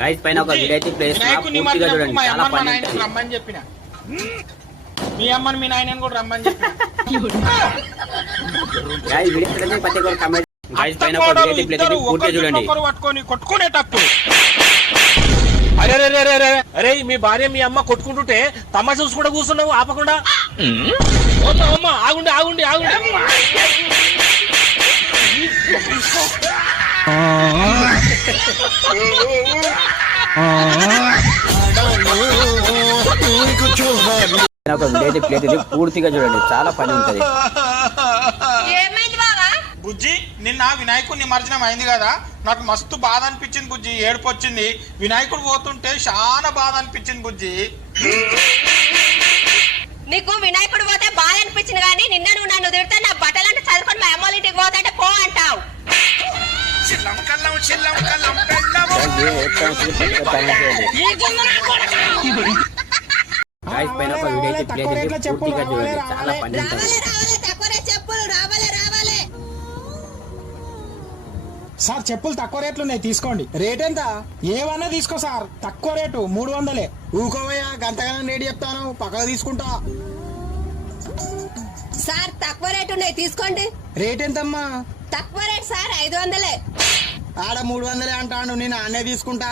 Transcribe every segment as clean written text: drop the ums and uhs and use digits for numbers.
Guys పైన ఒక video అయితే ప్లేస్ పూర్తిగా చూడండి చాలా ఫన్ ఉంటుంది. రమ్మని చెప్పిన మీ అమ్మని మీ నాయనని కూడా రమ్మని చెప్పిన. గైస్ వీడియో చూడండి ప్రతి ఒక్కరు కమెంట్. గైస్ పైన ఒక వీడియో అయితే ప్లేస్ పూర్తిగా చూడండి. పట్టుకొని కొట్టుకునేటప్పుడు అరే అరే అరే అరే మీ భార్య మీ అమ్మ కొట్టుకుంటుంటే తమాషా చూసుకుంటూ కూర్చున్నావు ఆపకుండా. అమ్మ ఆగుండి ఆగుండి ఆగుండి. ఒక వీడియో ప్లేట్ ఇది పూర్తిగా చూడండి చాలా పని ఉంటది. బుజ్జి నిన్న వినాయకుడు నిమజ్జనం అయింది కదా, నాకు మస్తు బాధ అనిపించింది బుజ్జి, ఏడుపు వచ్చింది. వినాయకుడు పోతుంటే చాలా బాధ అనిపించింది బుజ్జి. నీకు వినాయకుడు పోతే బాధ అనిపించింది కానీ నిన్న నువ్వు నన్ను తిడితే నా బట్టలంటే చదువుకొని మా అమ్మ ఇంటికి పోతుంటే పో అంటావు. గైస్ పైన ఒక వీడియో అయితే ప్లేస్ ఇది పూర్తిగా చూడండి చాలా పని ఉంటది. సార్ చెప్పులు తక్కువ రేట్లు ఉన్నాయి తీసుకోండి. రేట్ ఎంత? ఏమన్నా తీసుకో సార్, తక్కువ రేటు 300. ఊకోవయ్యా గంతగానం రేటు చెప్తాను, పక్కన తీసుకుంటా. సార్ తక్కువ రేటు ఉన్నాయి తీసుకోండి. రేట్ ఎంతమ్మా? తక్కువ రేట్ సార్ 500. ఆడ 300 అంటాను, నేను అన్నే తీసుకుంటా.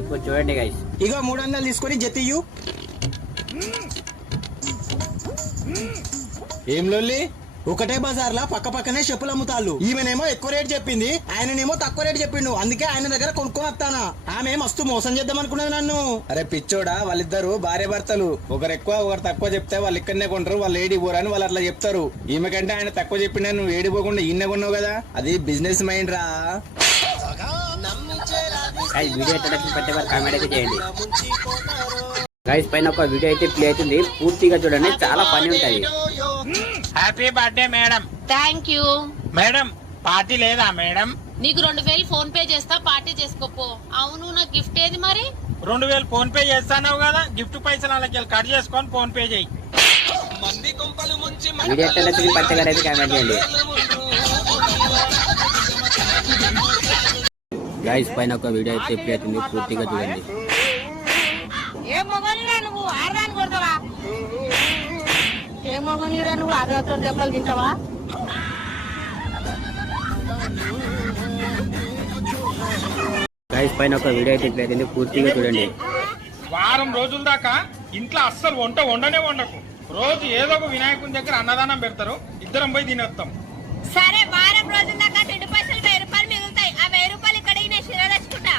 ఇప్పుడు చూడండి గైస్, ఇగో 300 తీసుకొని జతియు. ఏం లొల్లి? ఒకటే బజార్ లా పక్క పక్కనే చెప్పులు అమ్ముతాళ్ళు. ఈమెనేమో ఎక్కువ రేట్ చెప్పింది, ఆయననేమో తక్కువ రేట్ చెప్పిండు. అందుకే ఆయన దగ్గర కొనుక్కొని వస్తానా. ఆమె మస్తు మోసం చేద్దాం అనుకున్నది నన్ను. అరే పిచ్చోడా, వాళ్ళిద్దరు భార్య భర్తలు, ఒకరు ఎక్కువ ఒకరు తక్కువ చెప్తే వాళ్ళు ఇక్కడనే కొంటారు, వాళ్ళు ఏడి పోరని వాళ్ళు అట్లా చెప్తారు. ఈమె కంటే ఆయన తక్కువ చెప్పినా నువ్వు ఏడిపోకుండా ఈయన కొన్నావు కదా, అది బిజినెస్ మైండ్ రా. వీడియో పెట్టే కామెంట్ అయితే చేయండి. గైస్ పైన ఒక వీడియో అయితే ప్లే అవుతుంది పూర్తిగా చూడండి చాలా పని ఉంటది. Happy birthday madam. Thank you madam party లేదా మేడం? నీకు 2000 ఫోన్ పే చేస్తా, పార్టీ చేసుకోపో. అవును నా గిఫ్ట్ ఏది మరి? 2000 ఫోన్ పే చేస్తానావు కదా, గిఫ్ట్ పైసలు అలాగే కట్ చేసుకొని ఫోన్ పే చేయి. వీడియో పచ్చగా అయితే కామెంట్ చేయండి. గైస్ పైన ఒక వీడియో అయితే ప్లే అవుతుంది పూర్తిగా చూడండి. ఏ మొగలిరా నువ్వు ఆడదాన్ని కొడతావా? ఏ మొగలిరా నువ్వు ఆడదాతో దెబ్బలు తింటావా? గైస్ పైన ఒక వీడియో అయితే ప్లే అవుతుంది పూర్తిగా చూడండి. వారం రోజుల దాకా ఇంట్లో అస్సలు వండనే వండకు. రోజు ఏదో ఒక వినాయకుని దగ్గర అన్నదానం పెడతారు, ఇద్దరం పోయి తినేస్తాం. సరే వారం రోజుల దాకా తిండి పైసలు 1000 రూపాయలు మిగులుతాయి. ఆ 1000 రూపాయలు ఇక్కడ నేను శిల తెచ్చుకుంటా.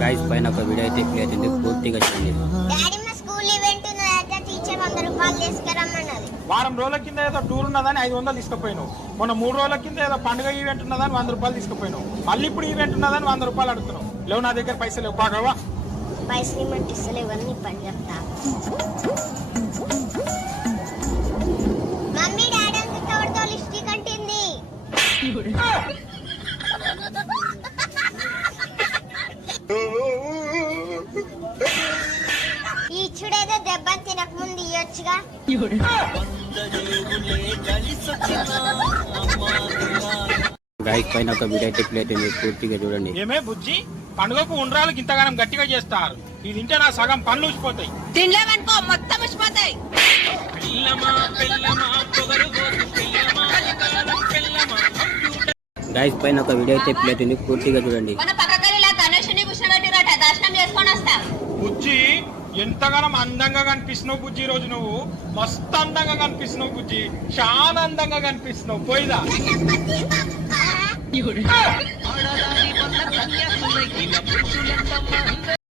గైస్ పైన ఒక వీడియో అయితే ప్లే అవుతుంది పూర్తిగా చూడండి. వారం రోజుల కింద ఏదో టూర్ ఉన్నదని 500 తీసుకుపోయినావు. మొన్న 3 రోజుల కింద ఏదో పండుగ ఈవెంట్ ఉన్నదని 100 రూపాయలు తీసుకుపోయినావు. మళ్ళీ ఇప్పుడు ఈవెంట్ ఉన్నదని 100 రూపాయలు అడుగుతున్నావు. లేవు నా దగ్గర పైసలు లేవు. బాగా పైసలు ఇవ్వమంటే ఇస్తలేవన్నీ పని చెప్తా. మమ్మీ డాడీ అంతా తోడుతో లిప్స్టిక్ అంటింది. ఈ చూడేదో దెబ్బ తినక ముందు ఇయ్యొచ్చుగా. గైస్ పైన ఒక వీడియో అయితే ప్లే అవుతుంది పూర్తిగా చూడండి. ఏమే బుజ్జి, పండుగకు ఉండ్రాలకు ఇంతగానం గట్టిగా చేస్తారు, ఇది తింటే నా సగం పనులు ఊసిపోతాయి. తినలేవనుకో మొత్తం ఊసిపోతాయి. గైస్ పైన ఒక వీడియో అయితే ప్లే అవుతుంది పూర్తిగా చూడండి. మన పక్క గల్లీలో గణేశుని కూర్చోబెట్టిరట, దర్శనం చేసుకొని వస్తా. బుజ్జి ఎంతగానం అందంగా కనిపిస్తున్నావు బుజ్జి, రోజు నువ్వు మస్తు అందంగా కనిపిస్తున్నావు బుజ్జి, చాలా అందంగా కనిపిస్తున్నావు. పోయిదా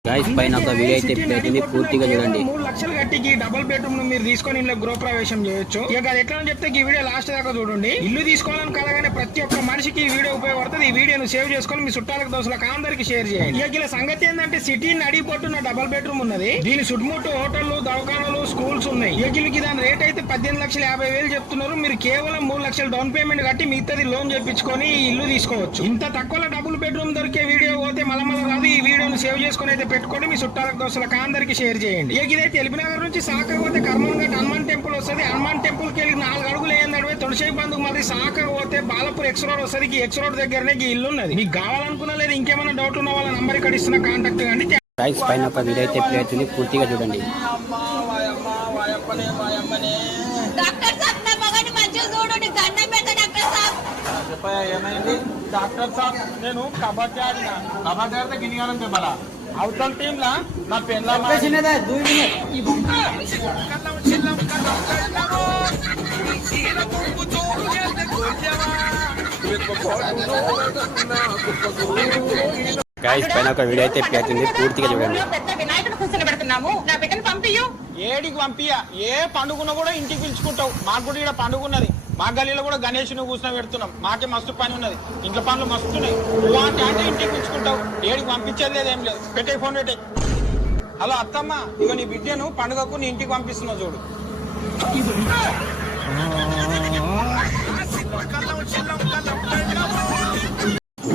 గైస్ పైన ఒక వీడియో అయితే ప్లే అవుతుంది పూర్తిగా చూడండి. 3 లక్షలు గట్టికి డబుల్ బెడ్రూమ్ మీరు తీసుకొని ఇంట్లో గృహ ప్రవేశం చేయొచ్చు. ఇక అది ఎట్లా అని చెప్తే ఈ వీడియో లాస్ట్ దాకా చూడండి. ఇల్లు తీసుకోవాలని కలగానే ప్రతి ఒక్క మనిషికి ఈ వీడియో ఉపయోగపడుతుంది. ఈ వీడియోను సేవ్ చేసుకొని మీ చుట్టాలకు దోస్తులకు అందరికి షేర్ చేయండి. ఇక ఇలా సంగతి ఏంటంటే సిటీ నడిపోతున్న డబుల్ బెడ్రూమ్ ఉన్నది. దీని చుట్టుముట్టు హోటళ్లు, దవాఖానాలు, స్కూల్స్, రూమ్స్ ఉన్నాయి. ఎగిలికి దాని రేట్ అయితే 18,50,000 చెప్తున్నారు. మీరు కేవలం 3 లక్షలు డౌన్ పేమెంట్ కట్టి మిగతాది లోన్ చేపించుకొని ఈ ఇల్లు తీసుకోవచ్చు. ఇంత తక్కువలో డబుల్ బెడ్రూమ్ దొరికే వీడియో పోతే మళ్ళీ రాదు. ఈ వీడియోని సేవ్ చేసుకుని అయితే పెట్టుకోండి, మీ చుట్టాలకు దోస్తులకు అందరికి షేర్ చేయండి. ఇదైతే ఎల్బీనగర్ నుంచి సాకపోతే కర్మన్ఘట్ హనుమాన్ టెంపుల్ వస్తుంది. హనుమాన్ టెంపుల్ కి వెళ్ళి 4 అడుగులు ఏంటంటే తులసి బంధుకు మళ్ళీ సాకపోతే బాలపూర్ ఎక్స్ రోడ్ వస్తుంది. ఎక్స్ రోడ్ దగ్గరనే ఈ ఇల్లు ఉన్నది. మీకు కావాలనుకున్నా లేదు ఇంకేమైనా డౌట్ ఉన్న వాళ్ళ నంబర్ ఇక్కడ ఇస్తున్న కాంటాక్ట్ కండి. గైస్ పైన ఒక వీడియో అయితే ప్లే అవుతుంది, పూర్తిగా చూడండి. డాక్టర్ సాబ్ నా మగని మంచిగా చూడు, నీకు దండం పెడతా డాక్టర్ సాబ్. ఏమైంది డాక్టర్ సాబ్? నేను కబడ్డీ ఆడినా. కబడ్డీ ఆడితే గిన్నెగానం చెప్పాలా? అవతల టీమ్ లా నా పెళ్ళ గైస్ పైన ఒక వీడియో అయితే ప్లే అవుతుంది, పూర్తిగా చూడండి. పెద్ద వినాయకుడు కూర్చొని పెడుతున్నాము, నా బిడ్డను పంపియు. ఏడికి పంపియా? ఏ పండుగను కూడా ఇంటికి పిలుచుకుంటావు. మాకు కూడా ఇక్కడ పండుగ ఉన్నది. మా గల్లీలో కూడా గణేష్ ను కూర్చొని పెడుతున్నాం. మాకే మస్తు పని ఉన్నది, ఇంట్లో పనులు మస్తున్నాయి. అంటే ఇంటికి పిలుచుకుంటావు, ఏడికి పంపించేది లేదు, ఏం లేదు. పెట్టే ఫోన్ పెట్టే. హలో అత్తమ్మ, ఇక నీ బిడ్డను పండుగకు నీ ఇంటికి పంపిస్తున్నావు చూడు.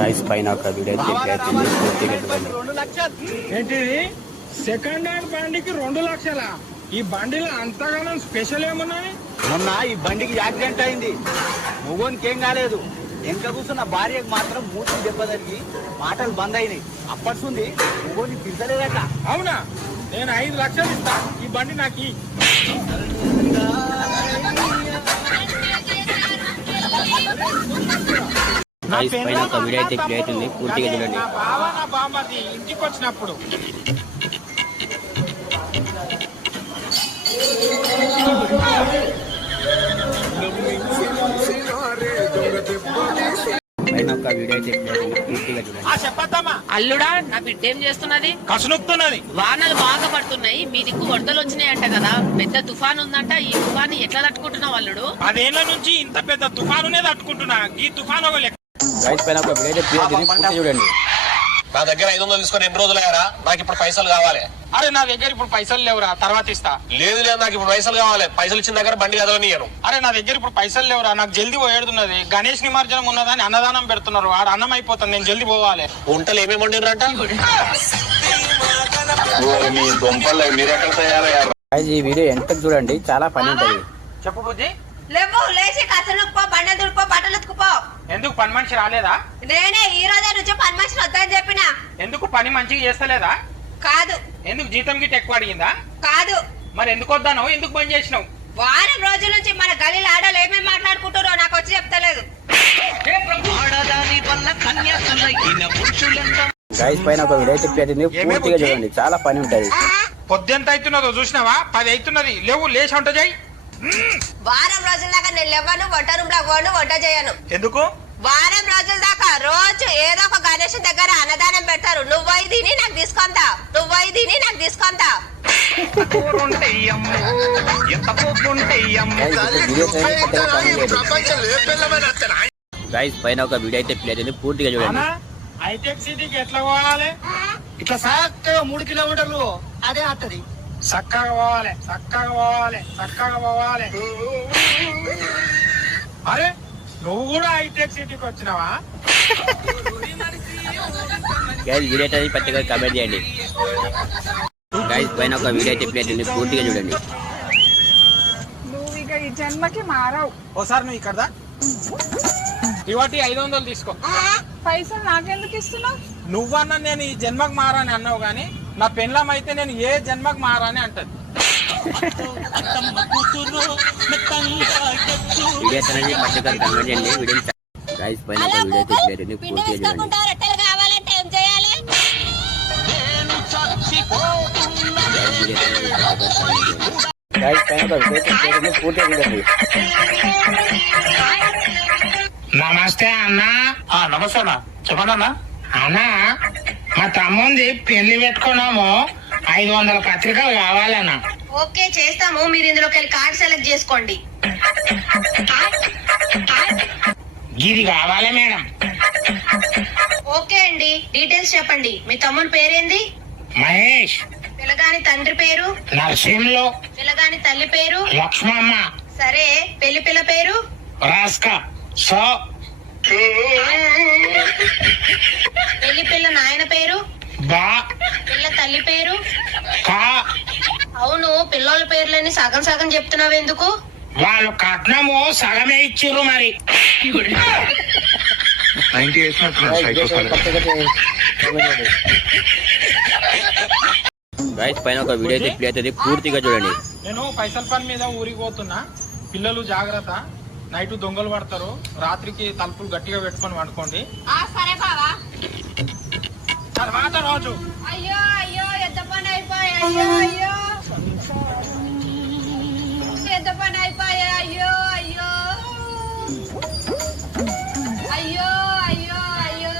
గైస్ పైన ఒక వీడియో అయితే ప్లే అవుతుంది, పూర్తిగా చూడండి. 2 లక్షలు ఏంటిది? సెకండ్ హ్యాండ్ బండికి 2 లక్షల? ఈ బండిలో అంతగానో స్పెషల్ ఏమున్నాయి? మొన్న ఈ బండికి యాక్సిడెంట్ అయింది. మొగోనికి ఏం కాలేదు. వెనక కూర్చున్న భార్యకు మాత్రం మూతి దెబ్బతలిగి మాటలు బంద్ అయినాయి. అప్పటి మొగోని పిలిచలేదట. అవునా? నేను 5 లక్షలు ఇస్తా, ఈ బండి నాకు. గైస్ పైన ఒక వీడియో అయితే ప్లే అవుతుంది, పూర్తిగా చూడండి. నా బావ నా బామ్మది ఇంటికి వచ్చినప్పుడు పైన ఒక వీడియో అయితే ప్లే అవుతుంది, పూర్తిగా చూడండి. చెప్పద్దమ్మా. అల్లుడా, నా బిడ్డ ఏం చేస్తున్నది? కసునుకుతున్నది. వానలు బాగా పడుతున్నాయి, మీ దిక్కు వరదలు వచ్చినాయంట కదా, పెద్ద తుఫాన్ ఉందంట. ఈ తుఫాన్ ఎట్లా తట్టుకుంటున్నావు అల్లుడు? 10 ఏళ్ల నుంచి ఇంత పెద్ద తుఫానునే తట్టుకుంటున్నా. ఈ తుఫాను ఒక లెక్క. గైస్ పైన ఒక వీడియో అయితే ప్లే అవుతుంది, పూర్తిగా చూడండి. నా దగ్గర 500 తీసుకొని ఎన్ని రోజులు అయ్యారా? నాకు ఇప్పుడు పైసలు కావాలి. అరే నా దగ్గర ఇప్పుడు పైసలు లేవురా, తర్వాత ఇస్తా. లేదు లేదు, నాకు ఇప్పుడు పైసలు కావాలి. పైసలు ఇచ్చిన దగ్గర బండి కదలనియను. అరే నా దగ్గర ఇప్పుడు పైసలు లేవురా, నాకు జల్దీ పోయేడుతున్నది. గణేష్ నిమజ్జనం ఉన్నదని అన్నదానం పెడుతున్నారు. ఆడ అన్నం అయిపోతుంది, నేను జల్దీ పోవాలి. వంటలు ఏమేమి వండిరంట? గైస్ ఈ వీడియో ఎంతకు చూడండి, చాలా పని ఉంటది. చెప్పు బుజ్జి. లేవు, లేచి కసనుకుపో, బండలు దుడుకో, బట్టలు ఉతుకుపో. ఎందుకు పని మనిషి రాలేదా? నేనే ఈ రోజే నుంచి పని మనిషిని వద్దని చెప్పిన. ఎందుకు పని మంచిగా చేస్తలేదా? కాదు. ఎందుకు జీతం గిట్ట ఎక్కువ అడిగిందా? కాదు. మరి ఎందుకు వద్దాను? ఎందుకు పని చేసినావు? వారం రోజుల నుంచి మన గలీల ఆడలు ఏమేమి మాట్లాడుకుంటారో నాకు వచ్చి చెప్తలేదు. గైస్ పైన ఒక వీడియో అయితే ప్లే అవుతుంది, పూర్తిగా చూడండి, చాలా పని ఉంటది. పొద్దెంత అవుతున్నదో చూసినావా? 10 అవుతున్నది. లేవు, లేచి వంట చేయి. వారం రోజుల దాకా నేను లేవను, వంట రూమ్ లో పోను, వంట చేయను. ఎందుకు? వారం రోజుల దాకా రోజు ఏదో ఒక గణేష్ దగ్గర అన్నదానం పెడతారు. నువ్వై తిని నాకు తీసుకొంతా, నువ్వై తిని నాకు తీసుకొంతా. గైస్ పైన ఒక వీడియో అయితే ప్లే అవుతుంది, పూర్తిగా చూడండి. హైటెక్ సిటీకి ఎట్లా పోవాలి? ఇట్లా చక్కగా 3 కిలోమీటర్లు అదే వస్తుంది. చక్కగా పోవాలి, చక్కగా పోవాలి, చక్కగా పోవాలి. అరే నువ్వు కూడా హైటెక్ సిటీకి వచ్చినావా? గైస్ వీడియో అయితే పచ్చిగా కమెంట్ చేయండి. గైస్ పైన ఒక వీడియో అయితే ప్లే అవుతుంది, పూర్తిగా చూడండి. నువ్వు ఇక ఈ జన్మకి మారావు. ఓసారి నువ్వు ఇక్కడ ఇవాటి 500 తీసుకో. పైసలు నాకెందుకు ఇస్తున్నావు? నువ్వన్నా నేను ఈ జన్మకు మారాని అన్నావు గాని, నా పెళ్ళం అయితే నేను ఏ జన్మకు మారాని అంటది. వీడియో అనేది పచ్చిగా కమెంట్ చేయండి. వీడియో గైస్ పైన ఒక వీడియో అయితే ప్లే అవుతుంది, పిండి పూర్తిగా చూడండి. వేసుకుంటా, రొట్టెలు కావాలంటే ఏం చేయాలి? గైస్ పైన ఒక వీడియో అయితే ప్లే అవుతుంది, పూర్తిగా చూడండి. నమస్తే అన్నా. నమస్తే అన్న, చెప్పండి అన్న. అన్నా మా తమ్ముంది పెళ్లి పెట్టుకున్నాము, 500 పత్రికలు కావాలన్నా. ఓకే చేస్తాము, మీరు ఇందులోకి వెళ్ళి కార్డ్ సెలెక్ట్ చేసుకోండి. ఇది కావాలా మేడం? ఓకే అండి, డీటెయిల్స్ చెప్పండి. మీ తమ్ముని పేరేంది? మహేష్. పిల్లగాని తండ్రి పేరు నరసింహలో పిల్లగాని తల్లి పేరు లక్ష్మమ్మ సరే పెళ్లి పిల్ల పేరు రాస్కా సో పెళ్లి పిల్ల నాయన పేరు బా పిల్ల తల్లి పేరు కా అవును పిల్లోళ్ళ పేర్లని సగం సగం చెప్తున్నావు ఎందుకు వాళ్ళు కట్నము సగమే ఇచ్చిర్రు మరి గైస్ పైన ఒక వీడియో అయితే ప్లే అవుతుంది పూర్తిగా చూడండి. నేను పైసల పని మీద ఊరికి పోతున్నా. పిల్లలు జాగ్రత్త, నైట్ దొంగలు పడతారు, రాత్రికి తలుపులు గట్టిగా పెట్టుకొని వండుకోండి. సరే బావా. తర్వాత రోజు అయ్యో అయ్యో ఎంత పని అయిపోయా, అయ్యో అయ్యో ఎంత పని అయిపోయా, అయ్యో అయ్యో అయ్యో అయ్యో అయ్యో.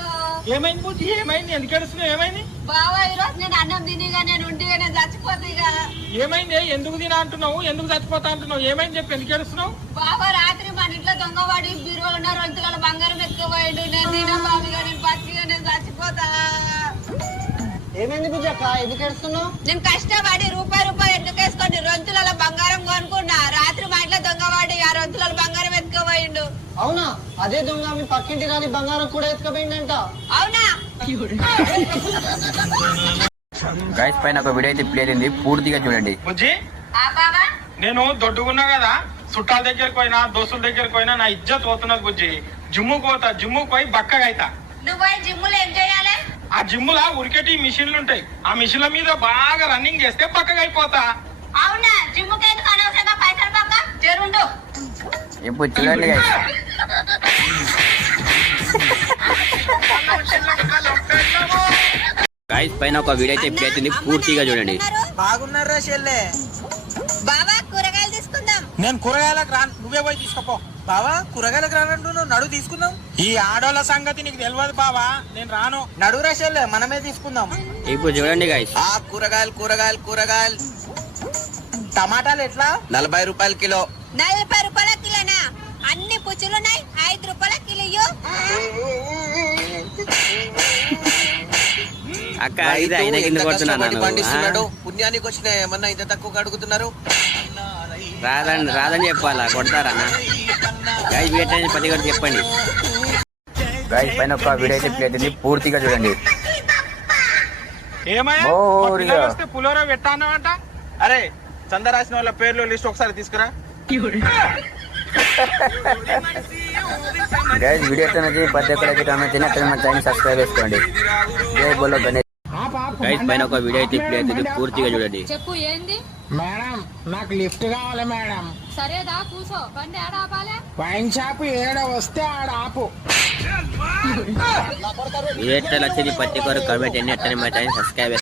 ఏమైంది బుద్ధి, ఏమైంది, ఎందుకు ఏడుస్తున్నావు, ఏమైంది? బావా ఈరోజు నేను అన్నం తినిగా నేను ఉండిగా నేను చచ్చిపోతాయిగా. ఏమైంది, ఎందుకు తినా అంటున్నావు, ఎందుకు చచ్చిపోతా అంటున్నావు, ఏమైంది చెప్పి ఎందుకు ఏడుస్తున్నావు? బావా రాత్రి మన ఇంట్లో దొంగవాడి బీరువాలు ఉన్న 2 తులాల బంగారం ఎత్తుకోబోయాడు. నేను తినా బాబుగా నేను పచ్చిగా నేను చచ్చిపోతా. ఏమైంది బుజ్జక్క, ఎందుకు ఏడుస్తున్నావు? నేను కష్టపడి రూపాయి ఎందుకు వేసుకోండి 2 తులాల బంగారం కొనుక్కున్నా. రాత్రి మా ఇంట్లో దొంగవాడి ఆ 2 తులాల బంగారం ఎత్తుకోబోయిండు. అవునా? అదే దొంగ మీ పక్కింటి రాని బంగారం కూడా ఎత్తుకపోయిందంట. అవునా? గైస్ పైన ఒక వీడియో అయితే ప్లే అయింది పూర్తిగా చూడండి. బుజ్జి ఆ బావా నేను దొడ్డుకున్నా కదా, చుట్టాల దగ్గరికి పోయినా దోస్తుల దగ్గరికి పోయినా నా ఇజ్జత్ పోతున్నది బుజ్జి. జిమ్ముకు పోతా, జిమ్ముకు పోయి బక్కగా అయితా. నువ్వు పోయి జిమ్ములో ఏం చేయాలి? ఆ జిమ్ములా ఉరికెట్టి మిషన్లు ఉంటాయి, ఆ మిషన్ల మీద బాగా రన్నింగ్ చేస్తే బక్కగా అయిపోతా. అవునా? జిమ్ముకి ఎందుకు అనవసరంగా పైసలు పక్క జరుండు. ఇప్పుడు చూడండి గైస్. గైస్ పైన ఒక వీడియో అయితే ప్లే అవుతుంది పూర్తిగా చూడండి. బాగున్నారా చెల్లె? బావా కూరగాయలు తీసుకుందాం. నేను కూరగాయలకు రాను, నువ్వే పోయి తీసుకోపో. బావా కూరగాయలకు రానంటున్నావు, నడు తీసుకుందాం. ఈ ఆడోళ్ళ సంగతి నీకు తెలియదు బావా, నేను రాను. నడురా చెల్లె, మనమే తీసుకుందాం. ఇప్పుడు చూడండి గైస్. కూరగాయలు టమాటాలు ఎట్లా? 40 రూపాయల కిలో. 40 రూపాయల కిలోనా? అన్ని పుచ్చులున్నాయి, 5 రూపాయల కిలో ఇయ్యు. అక్క ఇది అయినా కింద పండిస్తున్నాడు, పుణ్యానికి వచ్చిన ఏమన్నా ఇంత తక్కువ అడుగుతున్నారు? రాదని చెప్పాలా, కొడతారన్న. గైస్ వీటని పది కూడా చెప్పండి. గైస్ పైన ఒక వీడియో అయితే ప్లే అవుతుంది పూర్తిగా చూడండి. ఏమయ్యా ఓ, మా పిల్లలు వస్తే పులిహోర పెట్టానంట. అరే చంద రాసిన వాళ్ళ పేర్లు లిస్ట్ ఒకసారి తీసుకురా. గైస్ వీడియో అయితే ప్రతి ఒక్కరికి కామెంట్ చేయండి, మన ఛానల్ సబ్స్క్రైబ్ చేసుకోండి. జై బోలో గణేష్. గైస్ పైన ఒక వీడియో అయితే ప్లే అవుతుంది పూర్తిగా చూడండి. చెప్పు ఏంది? మేడం నాకు లిఫ్ట్ కావాలి మేడం. సరేదా కూసో, బండి ఆడ ఆపాలే. వైన్ షాప్ ఏడ వస్తే ఆడ ఆపు. వీడియో ఎట్లా నచ్చింది ప్రతి ఒక్కరు కామెంట్ చేయండి, మా ఛానల్ సబ్స్క్రైబ్